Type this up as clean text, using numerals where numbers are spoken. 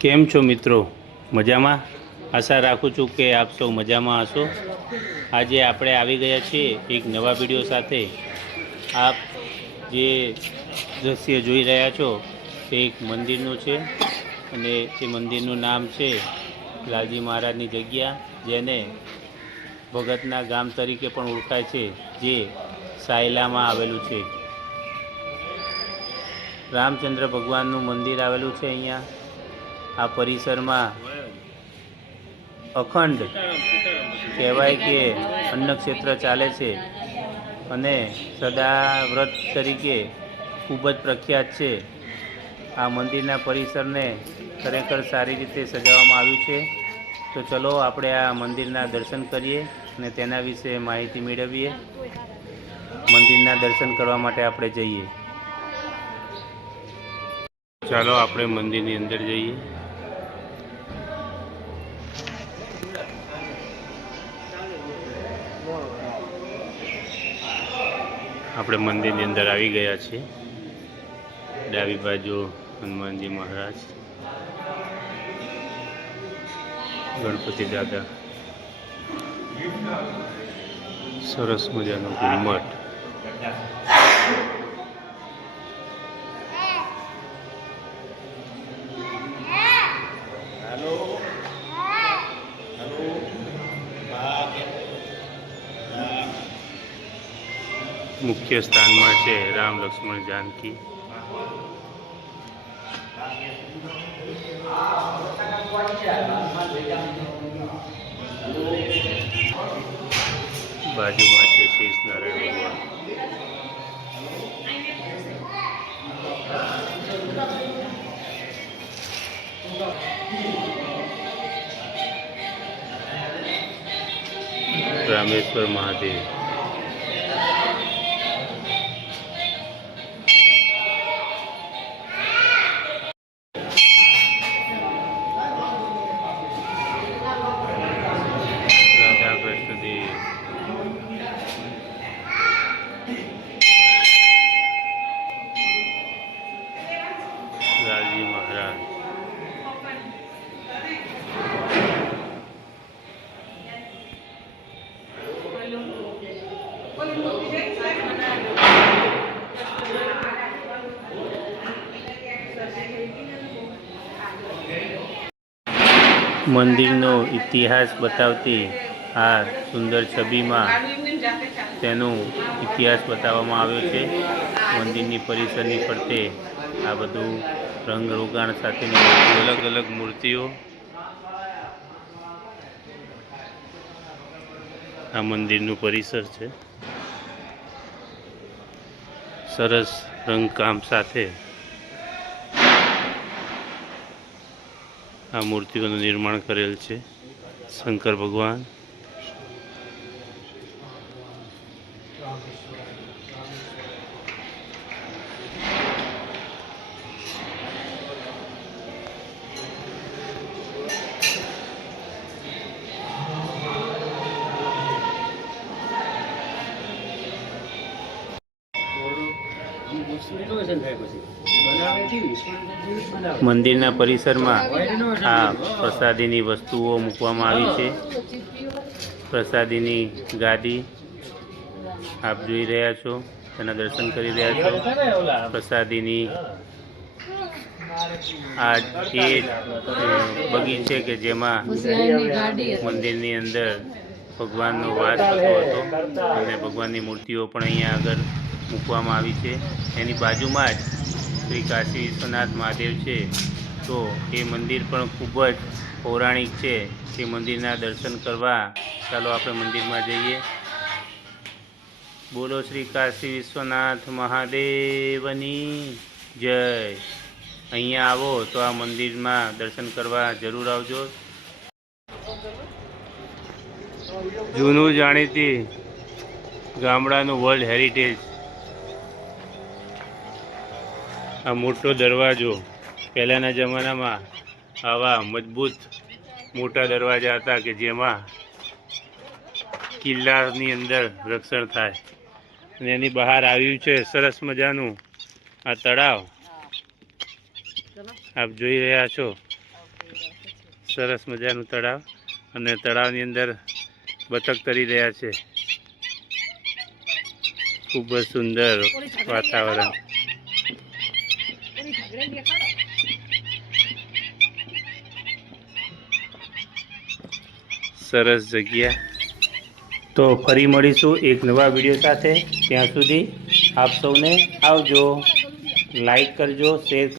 કેમ છો મિત્રો? મજામાં? આશા રાખું છું કે આપ સૌ મજામાં હશો. આજે આપણે આવી ગયા છીએ એક નવા વિડીયો સાથે. આપ જે દ્રશ્ય જોઈ રહ્યા છો તે એક મંદિરનું છે અને તે મંદિરનું નામ છે લાલજી મહારાજની જગ્યા, જેને ભગતના ગામ તરીકે પણ ઓળખાય છે, જે સાયલામાં આવેલું છે. રામચંદ્ર ભગવાનનું મંદિર આવેલું છે. અહીંયા આ પરિસરમાં અખંડ કહેવાય કે અન્નક્ષેત્ર ચાલે છે અને સદાવ્રત તરીકે ખૂબ જ પ્રખ્યાત છે. આ મંદિરના પરિસરને ખરેખર સારી રીતે સજાવવામાં આવ્યું છે. તો ચલો આપણે આ મંદિરના દર્શન કરીએ અને તેના વિશે માહિતી મેળવીએ. મંદિરના દર્શન કરવા માટે આપણે જઈએ. ચાલો આપણે મંદિરની અંદર જઈએ. આપણે મંદિરની અંદર આવી ગયા છીએ. ડાબી બાજુ હનુમાનજી મહારાજ, ગણપતિ દાદા, સરસ મજાનો ગુમ્મટ, મુખ્ય સ્થાનમાં છે રામ, લક્ષ્મણ, જાનકી. બાજુમાં છે શેષ નારાયણ ભગવાન. રામેશ્વર મહાદેવ. રાધા કૃષ્ણ દેવ. લાલજી મહારાજ. મંદિરનો ઇતિહાસ બતાવતી આ સુંદર છબીમાં તેનો ઇતિહાસ બતાવવામાં આવ્યો છે. મંદિરની પરિસરની ફરતે આ બધું રંગ રોગાણ સાથેની અલગ અલગ મૂર્તિઓ. આ મંદિરનું પરિસર છે. સરસ રંગકામ સાથે આ મૂર્તિઓનું નિર્માણ કરેલ છે. શંકર ભગવાન, મંદિરના પરિસરમાં આ પ્રસાદીની વસ્તુઓ મૂકવામાં આવી છે. પ્રસાદીની ગાદી આપ જોઈ રહ્યા છો, તેના દર્શન કરી રહ્યા છો. પ્રસાદીની આ એ બગીચ છે કે જેમાં મંદિરની અંદર ભગવાનનો વાસ થતો હતો અને ભગવાનની મૂર્તિઓ પણ અહીંયા આગળ મૂકવામાં આવી છે. એની બાજુમાં જ શ્રી કાશી વિશ્વનાથ મહાદેવ છે. તો એ મંદિર પણ ખૂબ જ પૌરાણિક છે. તે મંદિરના દર્શન કરવા ચાલો આપણે મંદિરમાં જઈએ. બોલો શ્રી કાશી વિશ્વનાથ મહાદેવની જય. અહીંયા આવો તો આ મંદિરમાં દર્શન કરવા જરૂર આવજો. જૂનું જાણીતી ગામડાનું વર્લ્ડ હેરિટેજ. આ મોટો દરવાજો, પહેલાંના જમાનામાં આવા મજબૂત મોટા દરવાજા હતા કે જેમાં કિલ્લાની અંદર રક્ષણ થાય. અને એની બહાર આવ્યું છે સરસ મજાનું આ તળાવ આપ જોઈ રહ્યા છો. સરસ મજાનું તળાવ અને તળાવની અંદર બતક તરી રહ્યા છે. ખૂબ જ સુંદર વાતાવરણ. સરસ જગ્યા. તો ફરી મળીશું એક નવા વિડીયો સાથે. ત્યાં સુધી આપ સૌને આવજો. લાઈક કરજો, શેર